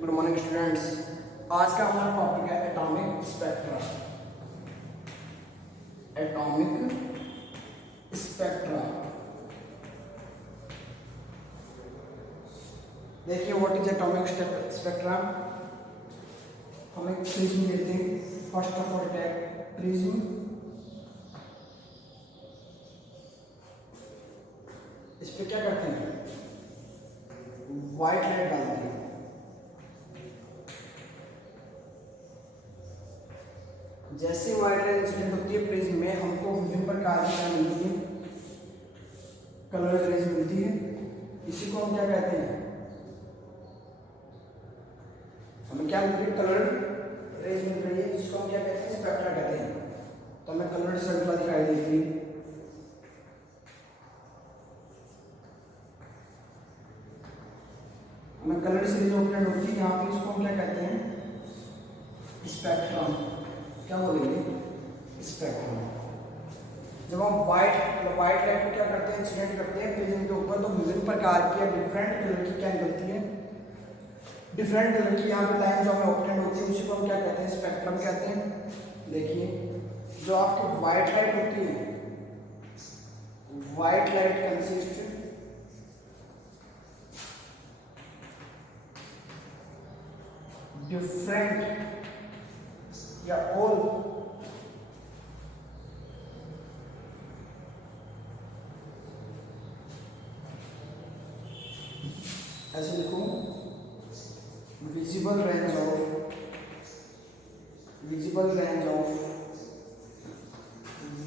Good morning students. आज का हमारा टॉपिक है एटॉमिक स्पेक्ट्रा। एटॉमिक स्पेक्ट्रा, देखिए व्हाट इज एटॉमिक स्पेक्ट्रा। हम एक प्रिज्म लेते हैं। First of all take prism. इस पे क्या करते हैं, व्हाइट लाइट डालते हैं। जैसे व्हाइट लाइट इंसिडेंट होती है प्रिज्म में, हमको विभिन्न प्रकार की क्या मिलती है, कलर रेज मिलती है। इसी को हम क्या कहते हैं, हमें क्या मिलती है, कलर रेज मिल रही है, जिसको हम क्या कहते हैं, स्पेक्ट्रा कहते हैं। तो हमें कलर श्रृंखला दिखाई देती है। हमें कलर सीरीज ओपन होती है, यहाँ पे इसको हम क्या कहते हैं, स्पेक्ट्रम। क्या बोलेंगे, स्पेक्ट्रम। जब हम व्हाइट लाइट को क्या करते हैं, इंसिडेंट करते हैं प्रिज्म के ऊपर, तो विभिन्न प्रकार की डिफरेंट कलर की क्या निकलती है, डिफरेंट कलर की यहाँ पे लाइन जो हमें ऑप्टेंड होती है, उसी को हम क्या कहते हैं, स्पेक्ट्रम कहते हैं। देखिए जो आपकी व्हाइट लाइट होती है, व्हाइट लाइट कंसिस्ट डिफरेंट या ऑल ऐसे लिखूं, visible range of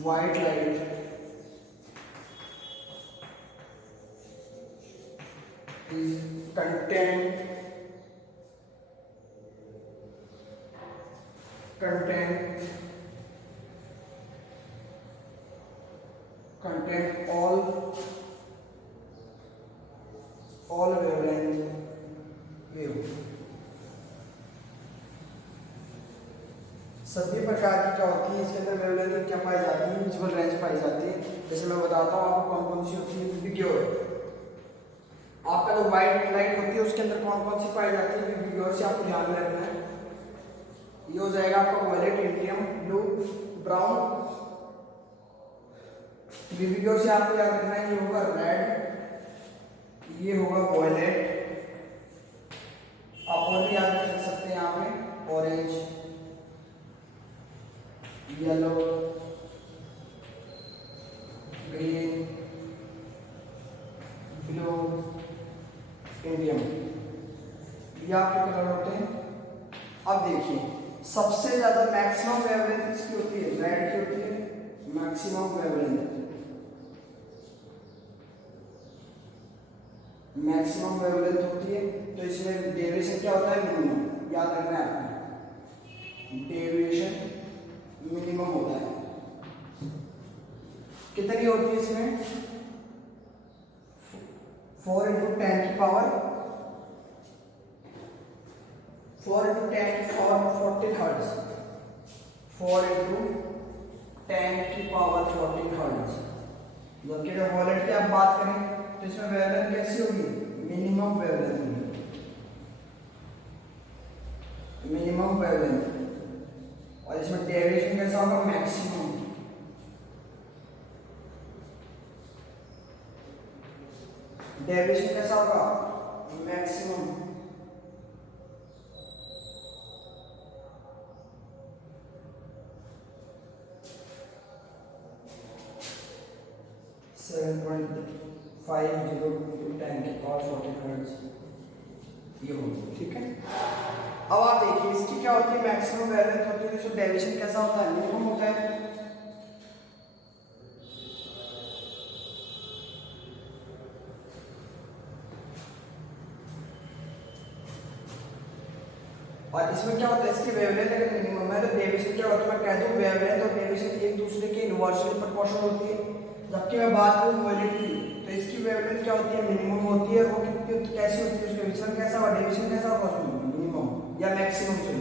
white light is contain all wavelength। सभी प्रकार की क्या होती है, इसके अंदर वेवलेंथ क्या पाई जाती है, विजुअल रेंज पाई जाती है। जैसे मैं बताता हूँ आपको कौन कौन सी होती है। विबग्योर, आपका जो व्हाइट लाइट होती है उसके अंदर कौन कौन सी पाई जाती है, विबग्योर से आपको ध्यान में रखना है। ये हो जाएगा आपका violet, indium, blue, brown. VIBGYOR से आपको याद रखना है, ये होगा रेड, ये होगा वायलेट। आप और भी याद रख सकते हैं यहाँ पे, orange, yellow, green, blue, indium, ये आपके कलर होते हैं। अब देखिए सबसे ज्यादा मैक्सिमम वेवलेंथ किसकी होती है, रेड की होती है, मैक्सिमम वेवलेंथ होती है। तो इसमें डेविएशन क्या होता है, मिनिमम। याद रखना है आपको, डेविएशन मिनिमम होता है। कितनी होती है इसमें, 4 × 10 की पावर 14 हर्ट्ज। 4 × 10 की पावर 14 हर्ट्ज। जबकि जब वॉलेट की आप बात करें तो इसमें वेवलेंथ कैसी होगी, मिनिमम वेवलेंथ होगी, मिनिमम वेवलेंथ। और इसमें डेविएशन कैसा होगा, मैक्सिमम। डेविएशन कैसा होगा, मैक्सिमम। ये होगी, ठीक है। अब आप देखिए इसकी क्या होती है, मैक्सिमम वेवलेंथ होती है, तो डेविएशन कैसा होता है, मिनिमम होता है। और इसमें क्या होता है, इसकी वेवलेंथ अगर मिनिमम है तो डेविएशन क्या होता है, मैं कह दूं वेवलेंथ और डेविएशन एक दूसरे के इनवर्सली प्रोपोर्शनल होती है। जबकि मैं बात करूं वॉलेट की, तो इसकी वेवलेंथ क्या होती है, मिनिमम होती है। वो कितनी कैसी होती है, उसका विचलन कैसा होगा, डेविएशन कैसा होगा, मिनिमम या मैक्सिमम से।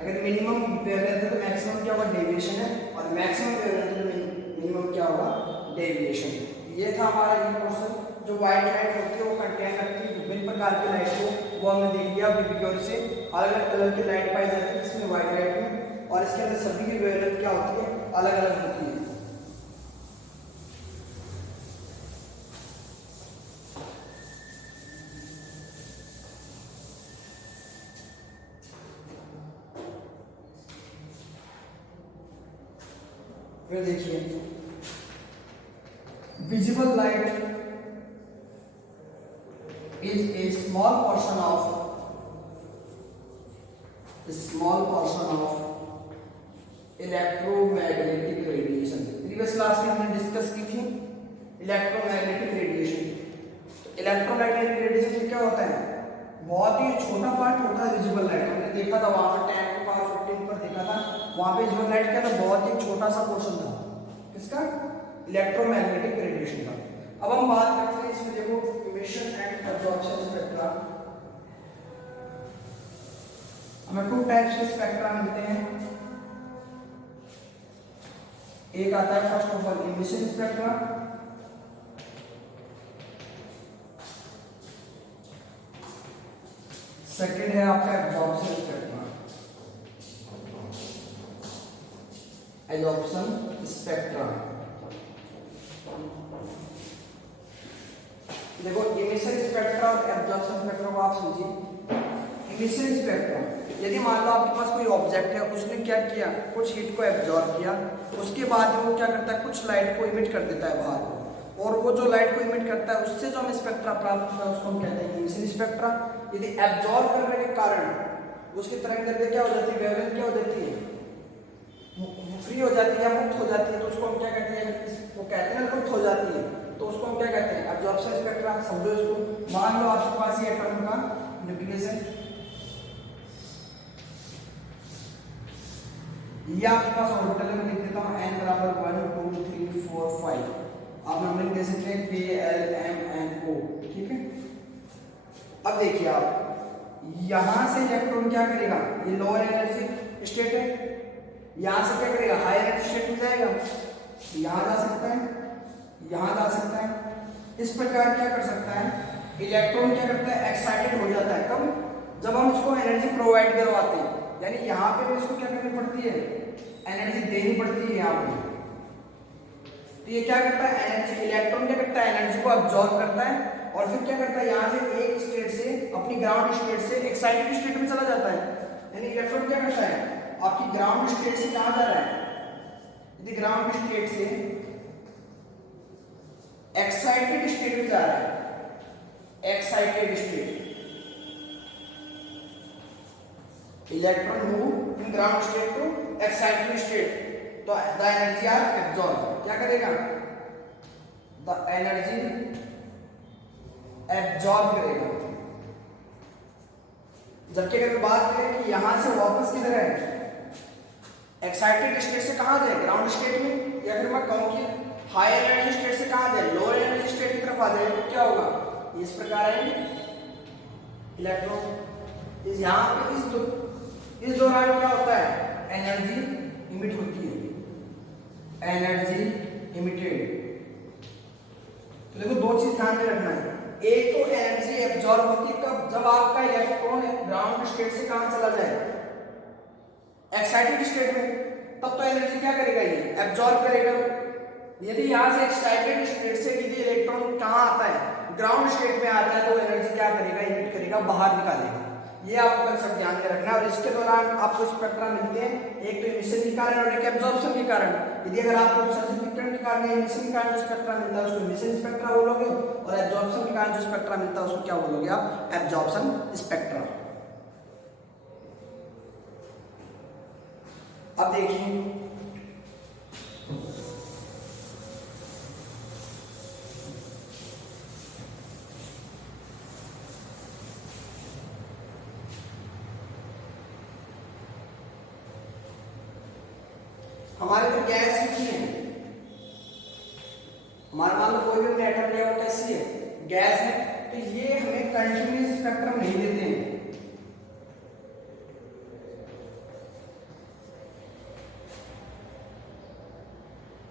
अगर मिनिमम वेवलेंथ है तो मैक्सिमम क्या होगा, डेविएशन है, और मैक्सिमम वेवलेंथ है तो मिनिमम क्या होगा, डेविएशन। ये था हमारा ये क्वेश्चन। जो व्हाइट लाइट होती है वो कंटेन रखती है विभिन्न प्रकार की लाइट को, वो हमने देख लिया विभिन्न से अलग अलग कलर की लाइट पाई जाती है इसमें व्हाइट लाइट में, और इसके अंदर सभी की वेवलेंथ क्या होती है, अलग अलग होती है। फिर देखिए visible light is a small portion of electromagnetic radiation। Previous class में हमने डिस्कस की थी इलेक्ट्रोमैग्नेटिक रेडिएशन। इलेक्ट्रोमैग्नेटिक रेडिएशन क्या होता है, बहुत ही छोटा पार्ट होता है विजिबल लाइट। हमने देखा था वहां पर 10 की पावर 15 पर देखा था, वहां पे विजिबल लाइट क्या था, बहुत ही छोटा सा पोर्शन था किसका, इलेक्ट्रोमैग्नेटिक रेडिएशन का। अब हम बात करते हैं इसमें, देखो इमिशन एंड एब्जॉर्प्शन स्पेक्ट्रा। हमें 2 टाइप्स के स्पेक्ट्रा मिलते हैं। एक आता है first of all emission spectra, second है आपका एब्जॉर्प्शन स्पेक्ट्रा। एब्जॉर्प्शन स्पेक्ट्रा देखो इमिशन स्पेक्ट्रा और एब्जॉर्प्शन स्पेक्ट्रा को आप समझिए। इमिशन स्पेक्ट्रा, यदि मान लो आपके पास कोई ऑब्जेक्ट है, उसने क्या किया, कुछ हीट को एब्जॉर्ब किया, उसके बाद वो क्या करता है, कुछ लाइट को इमिट कर देता है बाहर, और वो जो लाइट को इमिट करता है उससे जो हमें स्पेक्ट्रा प्राप्त होता है उसको हम कहते हैं इमिशन स्पेक्ट्रा। यदि एब्जॉर्ब करने के कारण उसकी तरंगदैर्घ्य क्या हो जाती है, वेवलेंथ क्या हो जाती है, फ्री हो जाती है या मुक्त हो जाती है, तो उसको हम क्या कहते हैं, वो कहते हैं मुक्त हो जाती है, तो उसको हम क्या कहते हैं, एब्जॉर्प्शन स्पेक्ट्रा। समझो इसको, मान लो आपके पास ये एटम का न्यूक्लियस है, ये आपके पास ऑर्बिटल में लिख देता हूं n बराबर 1 2 3 4 5। आप नंबरिंग दे सकते हैं k l m n o, ठीक है। अब देखिए आप यहां से इलेक्ट्रॉन क्या करेगा, ये लोअर एनर्जी स्टेट है, यहां से क्या करेगा, हाई एनर्जी स्टेट में जाएगा, यहां जा सकता है, यहां जा सकता है। इस प्रकार क्या कर सकता है, इलेक्ट्रॉन क्या करता है, एक्साइटेड हो जाता है। कब, जब हम इसको एनर्जी प्रोवाइड करवाते हैं, यानी यहाँ पे भी इसको क्या करनी पड़ती है, एनर्जी देनी पड़ती है यहाँ पे। तो ये क्या करता है, एनर्जी, इलेक्ट्रॉन क्या करता है, एनर्जी को अब्सॉर्ब करता है, और फिर क्या करता है, यहाँ से एक स्टेट से अपनी ग्राउंड स्टेट से एक्साइटेड स्टेट में चला जाता है। यानी इलेक्ट्रॉन क्या करता है, आपकी ग्राउंड स्टेट से कहाँ जा रहा है, यदि ग्राउंड स्टेट से एक्साइटेड स्टेट में जा रहा है, excited state, electron move in ground state to excited state, तो द एनर्जी आर एब्सॉर्ब, क्या करेगा, द एनर्जी एब्सॉर्ब करेगा। जबकि अगर बात करें कि यहां से वापस किधर है, एक्साइटेड स्टेट से कहां जाए, ग्राउंड स्टेट में, या फिर मैं कहूं कि हाई एनर्जी स्टेट से कहां जाए, लोअर एनर्जी स्टेट की तरफ आ जाए, तो क्या होगा, इस प्रकार है इलेक्ट्रॉन इस यहां पे इस दौरान क्या होता है, एनर्जी इमिट होती है, एनर्जी इमिटेड। तो देखो दो चीज ध्यान में रखना है, एक तो एनर्जी एब्सॉर्ब होती है कब, जब आपका इलेक्ट्रॉन ग्राउंड स्टेट से कहां चला जाए, एक्साइटेड स्टेट में, तब तो एनर्जी क्या करेगा, ये एब्सॉर्ब करेगा। यदि यहां से एक्साइटेड स्टेट से यदि इलेक्ट्रॉन कहां आता है, ग्राउंड स्टेट में आता है, तो एनर्जी क्या करेगा, इमिट करेगा, बाहर निकालेगा। ये आपको कंसेप्ट ध्यान में रखना है। और इसके दौरान आपको स्पेक्ट्रा मिलते हैं, एक तो इमिशन के कारण और एक एब्जॉर्प्शन के कारण। यदि अगर आपको उत्सर्जन विकिरण के कारण या इमिशन के कारण जो स्पेक्ट्रा मिलता है उसको इमिशन स्पेक्ट्रा बोलोगे, और एब्जॉर्प्शन के कारण जो स्पेक्ट्रा मिलता है उसको क्या बोलोगे आप, एब्जॉर्प्शन स्पेक्ट्रा। अब देखिए हमारे जो गैस की है, हमारा मान लो कोई भी एटम लिया हो, कैसी है, गैस है, तो ये हमें कंटिन्यूअस स्पेक्ट्रम नहीं देते हैं।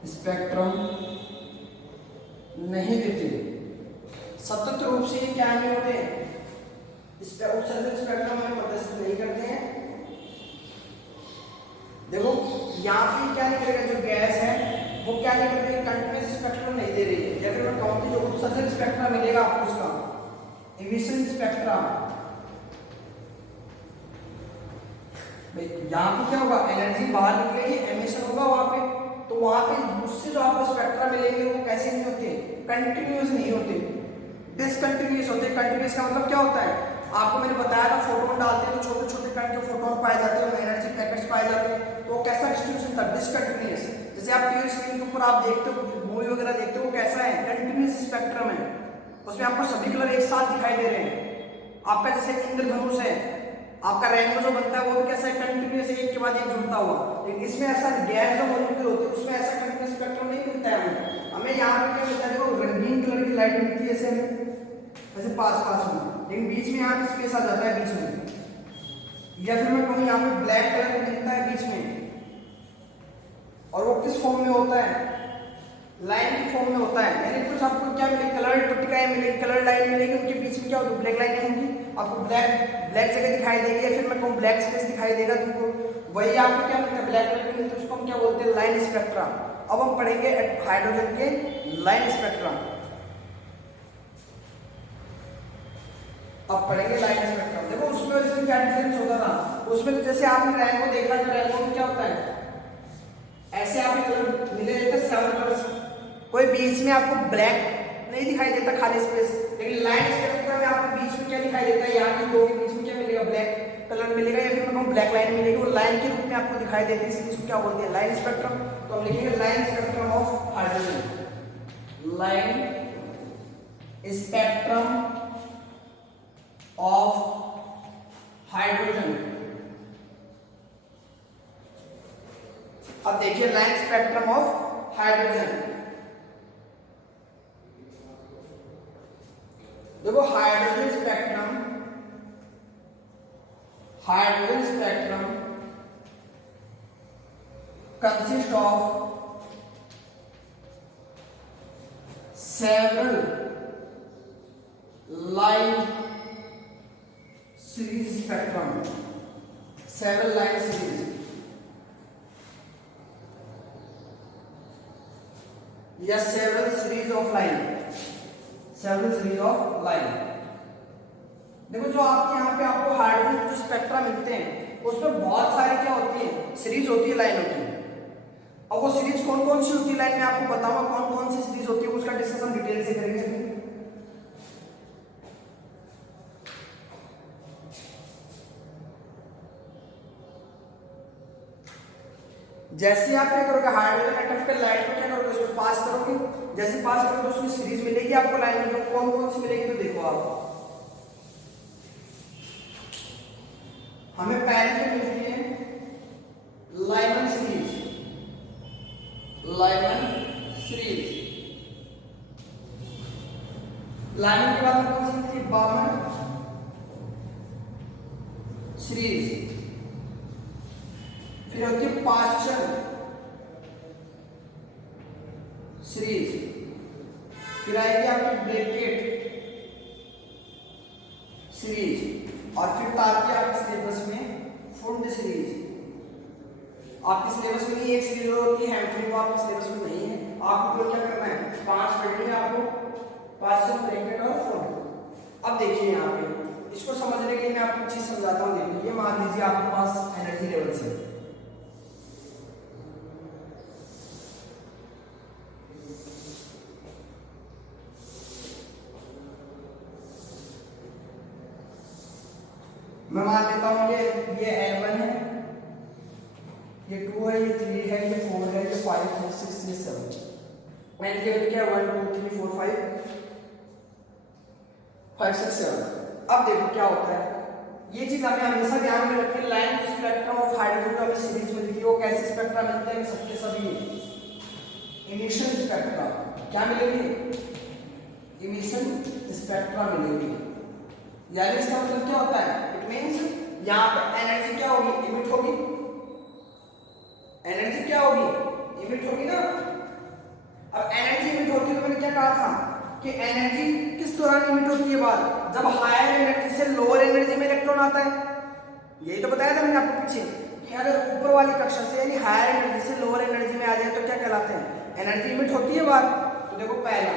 स्पेक्ट्रम नहीं देते, सतत रूप से ये क्या नहीं होते, उत्सर्जन स्पेक्ट्रम में प्रदर्शित नहीं करते हैं। देखो यहाँ पे क्या नहीं करेगा, जो गैस है वो क्या नहीं कर रही है, कंटिन्यूअस स्पेक्ट्रम नहीं दे रही है। या फिर मैं कहूँ कि जो उत्सर्जन स्पेक्ट्रम मिलेगा आपको, उसका इमिशन स्पेक्ट्रम, यहाँ पे क्या होगा, एनर्जी बाहर निकलेगी, एमिशन होगा वहां पे, तो वहां पे उससे जो आपको स्पेक्ट्रा मिलेंगे वो कैसे नहीं होते, कंटिन्यूअस नहीं होते, डिसकंटिन्यूअस होते। कंटिन्यूअस का मतलब क्या होता है, आपको मैंने बताया था फोटोन डालते हैं तो छोटे छोटे कण के फोटोन पाए जाते हैं, एनर्जी पैकेट्स पाए जाते हैं, तो वो कैसा डिस्ट्रीब्यूशन था, डिसकंटिन्यूअस। जैसे आप टीवी स्क्रीन के ऊपर आप देखते हो, मूवी वगैरह देखते हो, वो कैसा है, कंटिन्यूअस स्पेक्ट्रम है, उसमें आपको सभी कलर एक साथ दिखाई दे रहे हैं। आपका जैसे इंद्रधनुष है, आपका रेनबो जो बनता है वो भी कैसा है, कंटिन्यूअस एक के बाद एक जुड़ता हुआ। लेकिन इसमें ऐसा गैस जो मॉलिक्यूल होती है उसमें ऐसा कंटिन्यूअस स्पेक्ट्रम नहीं मिलता है हमें यहाँ पे क्या मिलता है, देखो रंगीन कलर की लाइट मिलती है ऐसे हमें, ऐसे पास पास में, लेकिन बीच में यहाँ पे स्पेस आ जाता है बीच में। या फिर मैं कहूँ यहाँ पे ब्लैक कलर मिलता है बीच में, और वो किस फॉर्म में होता है, लाइन के फॉर्म में होता है। यानी कुछ आपको क्या मिलेगी, कलर पट्टिकाएं मिलेगी, कलर लाइन मिलेगी, उनके बीच में क्या होगा, ब्लैक लाइनें होंगी, आपको ब्लैक जगह दिखाई देगी, या फिर मैं कहूँ ब्लैक स्पेस दिखाई देगा तुमको, वही आपको क्या मिलता है, ब्लैक कलर में, तो उसको हम क्या बोलते हैं, लाइन स्पेक्ट्रम। अब हम पढ़ेंगे हाइड्रोजन के लाइन स्पेक्ट्रम। अब पढ़ेंगे लाइन स्पेक्ट्रम। देखो उसमें इसमें क्या डिफरेंस होता था, उसमें तो जैसे आपने रेनबो देखा, तो रेनबो में क्या होता है, ऐसे आपके कलर मिले रहते हैं 7 कलर्स, कोई बीच में आपको ब्लैक नहीं दिखाई देता, खाली स्पेस। लेकिन लाइन स्पेक्ट्रम में आपको बीच में क्या दिखाई देता है, यहाँ की दो के बीच में क्या मिलेगा, ब्लैक कलर मिलेगा, या फिर मैं ब्लैक लाइन मिलेगी, वो लाइन के रूप में आपको दिखाई देती है, इसलिए इसको क्या बोलते हैं, लाइन स्पेक्ट्रम। तो हम लिखेंगे line spectrum of hydrogen, line spectrum of hydrogen. अब देखिए लाइन स्पेक्ट्रम ऑफ हाइड्रोजन, देखो hydrogen spectrum consist of several line series spectrum, several line series, या several series of line, several series of line. देखो जो आपके यहाँ पे आपको हाइड्रोजन के जो स्पेक्ट्रा मिलते हैं उसमें बहुत सारी क्या होती है, सीरीज होती है, लाइन होती है। अब वो सीरीज कौन कौन सी होती है लाइन में आपको बताऊंगा, कौन कौन सी सीरीज होती है, उसका डिस्कशन डिटेल से करेंगे। जैसे आप क्या करोगे, हाइड्रोजन एटम पे लाइन को क्या करोगे, उसको पास करोगे, जैसे पास करोगे तो उसमें सीरीज मिलेगी आपको लाइन में, कौन कौन सी मिलेगी, तो देखो आप, हमें पहले तो मिलती है Lyman series, Lyman series, Lyman के बाद में कौन सी मिलती है, बामन सीरीज, फिर होती है पास्चर सीरीज, फिर आएगी आपकी ब्रैकेट सीरीज, और फिर आती है आपके सिलेबस में फुंड सीरीज। आपके सिलेबस में एक सीरीज होती है हैमट्री, वो आपके सिलेबस में नहीं है, आपको क्या करना है, 5 पढ़नी है आपको, पास्चर, ब्रैकेट और फुंड। अब देखिए यहाँ पे इसको समझने के लिए मैं आपको चीज समझाता हूँ। देखिए ये मान लीजिए आपके पास एनर्जी लेवल से, मैं मान लेता हूँ ये L1 है, ये 2 है, ये 3 है, ये 4 है, ये 5 है, 6 ये 7, मैंने क्या 1 2 3 4 5 6 7। अब देखो क्या होता है, ये चीज हमें हमेशा ध्यान में रखनी है, लाइन स्पेक्ट्रम ऑफ हाइड्रोजन जो हमें सीरीज मिलती है वो कैसे स्पेक्ट्रा मिलते हैं, सबके सभी इमिशन स्पेक्ट्रा, क्या मिलेगी, इमिशन स्पेक्ट्रा मिलेगी। यानी इसका मतलब क्या होता है, इट मींस यहाँ पे एनर्जी क्या होगी, इमिट होगी, एनर्जी क्या होगी, इमिट होगी ना। अब एनर्जी इमिट होती है तो मैंने क्या कहा था कि एनर्जी किस दौरान इमिट होती है बात, जब हायर एनर्जी से लोअर एनर्जी में इलेक्ट्रॉन आता है। यही तो बताया था मैंने आपको पीछे कि अगर ऊपर वाली कक्षा से यानी हायर एनर्जी से लोअर एनर्जी में आ जाए तो क्या कहलाते हैं, एनर्जी इमिट होती है बात। तो देखो पहला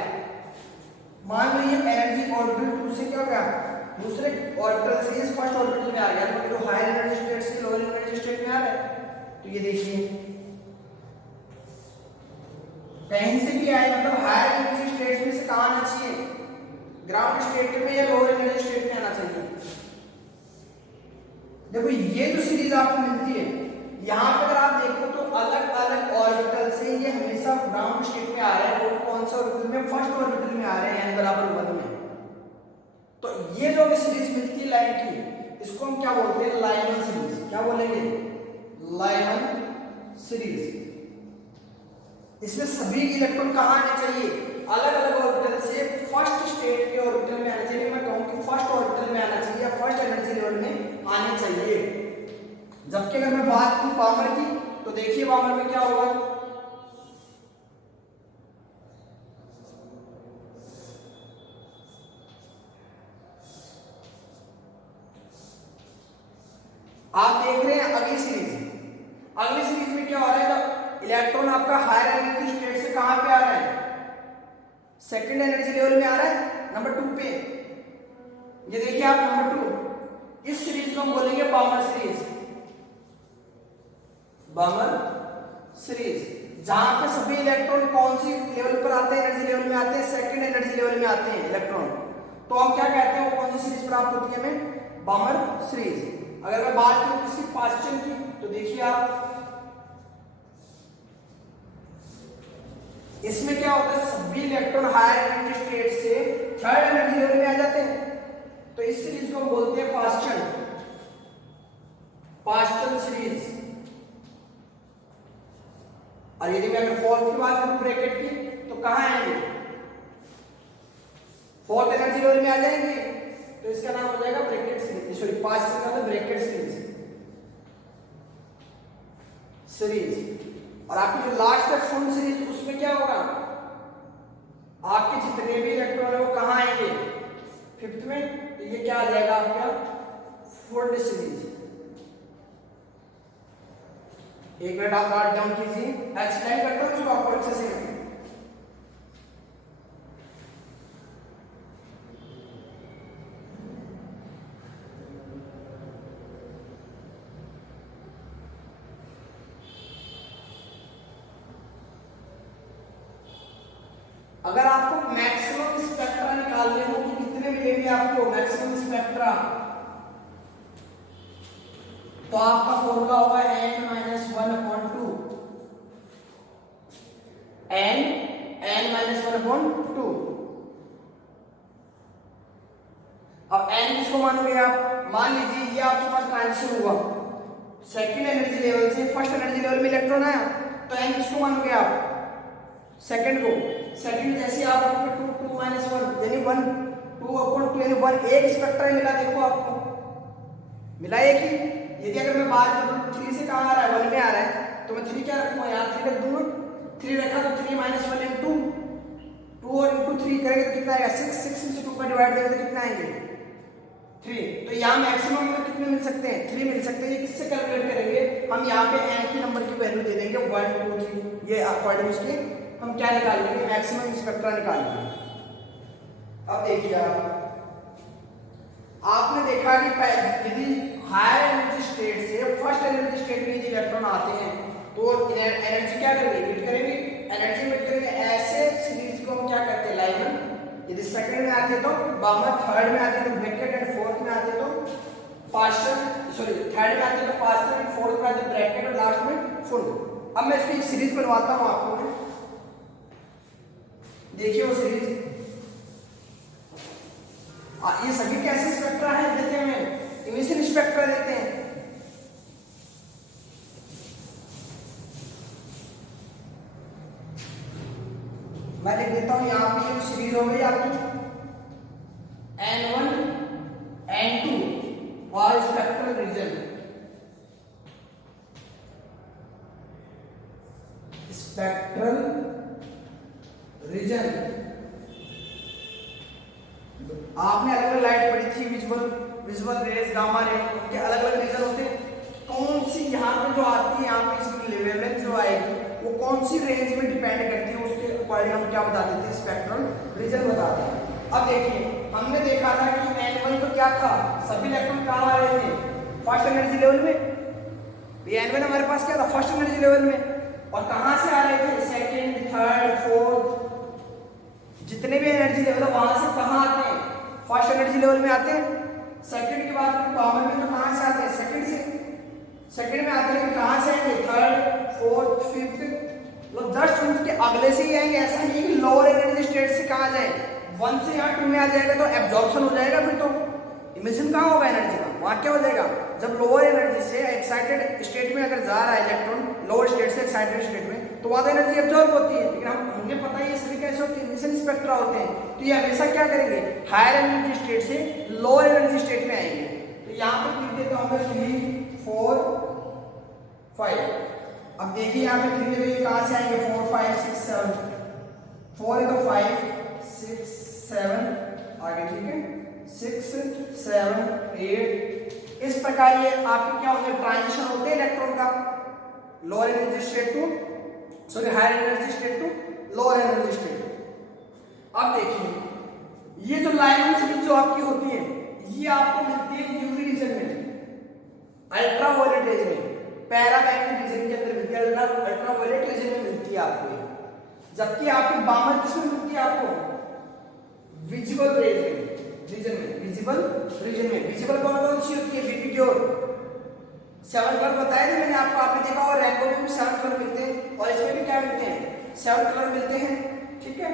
मान लो ये एनर्जी ऑर्बिटल 2 से क्या हो गया, दूसरे ऑर्बिटल से इस फर्स्ट ऑर्बिटल में आ गया, तो जो हायर एनर्जी स्टेट से लोअर एनर्जी स्टेट में आ रहा है। तो ये देखिए कहीं से भी आए मतलब हायर एनर्जी स्टेट में से कहां आना चाहिए, ग्राउंड स्टेट में या लोअर एनर्जी स्टेट में आना चाहिए। देखो ये जो सीरीज आपको मिलती है यहाँ पे अगर आप देखो तो अलग अलग ऑर्बिटल से ये हमेशा ग्राउंड स्टेट में आ रहा है, और कौन सा ऑर्बिटल में, फर्स्ट ऑर्बिटल में आ रहे हैं n बराबर 1 में। तो ये जो सीरीज मिलती है लाइन की, इसको हम क्या बोलते हैं, लाइमन सीरीज। क्या बोलेंगे, लाइमन सीरीज। इसमें सभी इलेक्ट्रॉन कहाँ आने चाहिए, अलग अलग ऑर्बिटल से फर्स्ट स्टेट के ऑर्बिटल में आना चाहिए। मैं कहूँ कि फर्स्ट ऑर्बिटल में आना चाहिए या फर्स्ट एनर्जी लेवल में आने चाहिए। जबकि अगर मैं बात करूं बामर की, तो देखिए बामर में क्या होगा, आप देख रहे हैं अगली सीरीज में क्या हो रहा है, जब इलेक्ट्रॉन आपका हायर एनर्जी स्टेट से कहां पे आ रहा है, सेकंड एनर्जी लेवल में आ रहा है, नंबर 2 पे। ये देखिए आप नंबर 2, इस सीरीज को हम बोलेंगे बामर सीरीज। बामर सीरीज जहां पे सभी इलेक्ट्रॉन कौन सी लेवल पर आते हैं, एनर्जी लेवल में आते हैं, सेकंड एनर्जी लेवल में आते हैं इलेक्ट्रॉन। तो हम क्या कहते हैं, वो कौन सी सीरीज प्राप्त होती है हमें, बामर सीरीज। अगर मैं बात करूं किसी पास्चन की, तो देखिए आप इसमें क्या होता है, सभी इलेक्ट्रॉन हायर एनर्जी स्टेट से थर्ड एनर्जी लेवल में आ जाते हैं। तो इस सीरीज को हम बोलते हैं पास्चन सीरीज। और यदि मैं अगर फोर्थ की बात करूं ब्रैकेट की, तो कहां आएंगे, फोर्थ एनर्जी लेवल में आ जाएंगे। तो इसका नाम हो जाएगा ब्रैकेट सीरीज, सॉरी पास्चन का ब्रैकेट सीरीज। और आपकी जो लास्ट है फुल सीरीज, उसमें क्या होगा, आपके जितने भी इलेक्ट्रॉन है वो कहां आएंगे, फिफ्थ में। तो ये क्या आ जाएगा आपका फुल सीरीज। एक मिनट आप नोट डाउन कीजिए, एक्सप्लेन करता हूं इसको आपको अच्छे से। अगर आपको मैक्सिमम स्पेक्ट्रा निकालने हो तो कितने मिलेंगे आपको मैक्सिमम स्पेक्ट्रा, तो आपका फॉर्मूला होगा n-1/2, n-1/2। अब n किसको मानोगे आप, मान लीजिए ये आपके पास ट्रांजिशन हुआ, सेकंड एनर्जी लेवल से फर्स्ट एनर्जी लेवल में इलेक्ट्रॉन आया, तो n किसको मानोगे आप, सेकंड को। सेकंड जैसे आप 2 - 1 यानी 1 2/2 यानी 1 एक स्पेक्ट्रा मिला, देखो आपको मिला एक ही। यदि अगर मैं बात करूं 3 से कहां आ रहा है, 1 में आ रहा है, तो मैं 3 क्या रखूंगा, यहां 3 रख दूंगा। 3 रखा तो 3 - 1 into 2 और into 3 करेंगे तो कितना आएगा 6, 6 से 2 का डिवाइड करेंगे तो कितना आएंगे 3। तो यहाँ मैक्सिमम में कितने मिल सकते हैं, 3 मिल सकते हैं। ये किससे कैलकुलेट करेंगे, हम यहाँ पे n की नंबर की वैल्यू दे देंगे 1 2 3, ये अकॉर्डिंग उसके हम क्या निकाल लेंगे, मैक्सिमम स्पेक्ट्रा निकाल लेंगे। अब देखिए आपने देखा कि यदि हायर एनर्जी स्टेट से फर्स्ट एनर्जी स्टेट में यदि इलेक्ट्रॉन आते हैं तो एनर्जी क्या करेंगे, इमिट करेंगे, एनर्जी इमिट करेंगे। ऐसे सीरीज को हम क्या कहते हैं, लाइमन। यदि सेकंड में आते तो बामर, थर्ड में आते तो ब्रैकेट, एंड फोर्थ में आते तो पास्चन, सॉरी थर्ड में आते तो पास्चन, फोर्थ में आते ब्रैकेट, और लास्ट में फुल। अब मैं इसकी एक सीरीज बनवाता हूं आपको, देखिए वो सीरीज। ये सभी कैसे स्पेक्ट्रा है देते हैं, हमें इमिशन स्पेक्ट्रा देते हैं। मैं लिख देता हूं यहां पे, ये सीरीज हो गई आपकी n1 n2 और स्पेक्ट्रल रीजन। स्पेक्ट्रल रीजन आपने अलग अलग लाइट पढ़ी थी, विजुअल रेज, गामा रे, उनके अलग अलग रीजन होते हैं। कौन सी यहाँ पे जो आती है, यहाँ पे इसकी वेवलेंथ जो आएगी वो कौन सी रेंज में डिपेंड करती है, उसके अकॉर्डिंग हम क्या बता देते हैं, स्पेक्ट्रल रीजन बताते हैं। अब देखिए हमने देखा था कि N1 तो क्या था, सभी इलेक्ट्रॉन कहाँ आ रहे थे, फर्स्ट एनर्जी लेवल में। ये N1 हमारे पास क्या था, फर्स्ट एनर्जी लेवल में। और कहाँ से आ रहे थे, सेकेंड, थर्ड, फोर्थ, जितने भी एनर्जी लेवल है वहां से कहाँ आते हैं, फर्स्ट एनर्जी लेवल में आते हैं। सेकंड के बाद कॉमन में तो कहाँ से आते हैं, सेकंड से, सेकंड में आते हैं, कहाँ से आएंगे, थर्ड, फोर्थ, फिफ्थ, मतलब जस्ट उसके अगले से ही आएंगे। ऐसा नहीं कि लोअर एनर्जी स्टेट से कहाँ जाए, 1 से यहाँ 2 में आ जाएगा तो एब्जॉर्प्शन हो जाएगा, फिर तो इमिशन कहाँ होगा एनर्जी का, वहाँ क्या हो जाएगा, जब लोअर एनर्जी से एक्साइटेड स्टेट में अगर जा रहा है इलेक्ट्रॉन, लोअर स्टेट से एक्साइटेड स्टेट में, तो वहाँ एनर्जी एब्जॉर्ब होती है। लेकिन हमें पता है ये सभी कैसे होते हैं, इमिशन स्पेक्ट्रा होते हैं। तो ये हमेशा क्या करेंगे, हायर एनर्जी स्टेट से लोअर एनर्जी स्टेट में आएंगे। तो यहाँ पे लिख देता हूँ 3, 4, 5। अब देखिए यहाँ पे 3 में कहाँ से आएंगे, 4, 5, 6, 7, 4 है तो 5, 6, 7 आगे, ठीक है, 6, 7, 8। इस प्रकार ये आपके क्या होते हैं, ट्रांजिशन होते हैं इलेक्ट्रॉन का lower energy state to, sorry higher energy state to lower energy state. अब देखिए ये जो लाइन जो आपकी होती है ये आपको मिलती है यूवी रीजन में, अल्ट्रा वायलेट रेज में, पैरामैग्नेटिक रीजन के अंदर मिलती है, अल्ट्रा वायलेट रीजन में मिलती है आपको। जबकि आपकी बामर किसमें मिलती है, आपको विजिबल रेज में, रीजन में, विजिबल रीजन में। विजिबल कौन कौन सी होती है, बीपी की और 7 कलर बताए थे मैंने आपको, आपने देखा और रेनबो में भी 7 कलर मिलते हैं और इसमें भी क्या मिलते हैं, 7 कलर मिलते हैं, ठीक है।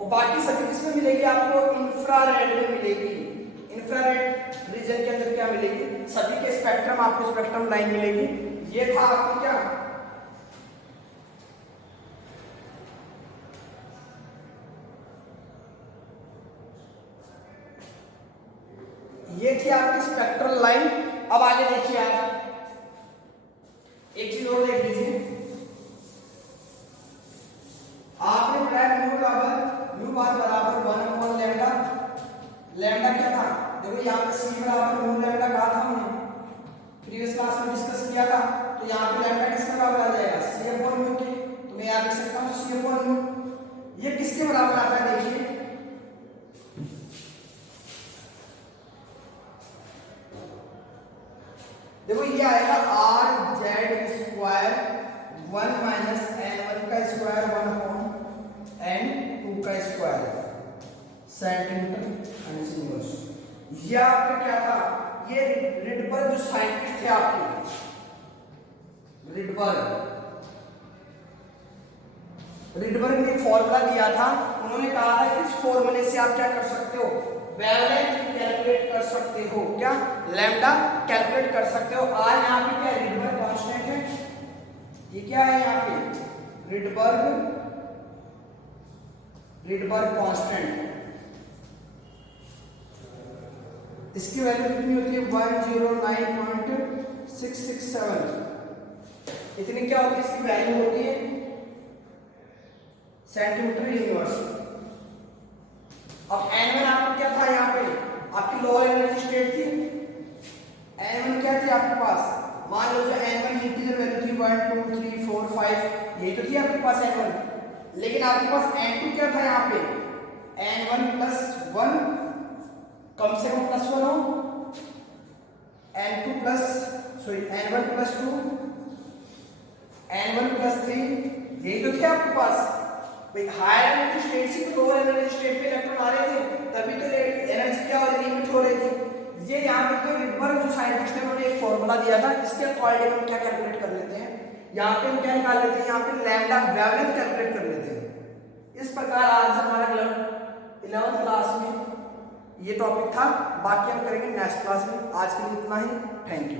और बाकी सभी किसमें मिलेगी आपको, इंफ्रारेड में मिलेगी। इंफ्रारेड रीजन के अंदर क्या मिलेगी, सभी के स्पेक्ट्रम, आपको स्पेक्ट्रम लाइन मिलेगी। ये था आपको क्या, ये थी आपकी स्पेक्ट्रल लाइन। अब आगे देखिए आप एक चीज और देख लीजिए, आपने पढ़ा म्यू बार बराबर 1 लैम्डा। लैम्डा क्या था, देखो यहाँ पे सी बराबर म्यू लैम्डा कहा था हमने, प्रीवियस क्लास में डिस्कस किया था। तो यहाँ पे लैम्डा किसके बराबर आ जाएगा, सी अपॉन म्यू के। तो मैं यहाँ लिख सकता हूँ सी अपॉन म्यू। ये किसके बराबर आता है, देखिए देखो ये आएगा are Z square 1 minus n1 का स्क्वायर 1 अपॉन n2 का स्क्वायर सेंटीमीटर इनवर्स। ये आपका क्या था, ये रिडबर्ग जो साइंटिस्ट थे आपके, रिडबर्ग ने फॉर्मूला दिया था। उन्होंने कहा था कि इस फॉर्मूले से आप क्या कर सकते हो, वेवलेंथ कैलकुलेट कर सकते हो, क्या लैम्डा कैलकुलेट कर सकते हो। आर यहाँ पे क्या रिडबर्ग कांस्टेंट है, ये क्या है यहाँ पे रिडबर्ग कांस्टेंट। इसकी वैल्यू कितनी होती है, 109.667। इतनी क्या होती है इसकी वैल्यू होती है सेंटीमीटर यूनिवर्स। अब n1 आपको क्या था, यहाँ पे आपकी लोअर एनर्जी स्टेट थी। n1 क्या थी आपके पास, मान लो जो n1 इंटीजर वैल्यू थी 1 2 3 4 5, ये तो थी आपके पास n1। लेकिन आपके पास n2 क्या था, यहाँ पे n1 + 1, कम से कम +1 हो, n1 + 2, n1 + 3, यही तो थे आपके पास। भाई हायर एनर्जी स्टेट से तो लोअर एनर्जी स्टेट पे इलेक्ट्रॉन आ रहे थे, तभी तो एनर्जी क्या हो रही थी, लिमिट हो रही थी। ये यहाँ पे तो रिडबर्ग जो साइंटिस्ट ने उन्होंने एक फॉर्मूला दिया था, इसके अकॉर्डिंग हम क्या कैलकुलेट कर लेते हैं, यहाँ पे हम क्या निकाल लेते हैं, यहाँ पे लैम्डा वेवलेंथ कैलकुलेट कर लेते हैं। इस प्रकार आज हमारा 11th क्लास में ये टॉपिक था, बाकी हम करेंगे नेक्स्ट क्लास में। आज के लिए इतना ही, थैंक यू।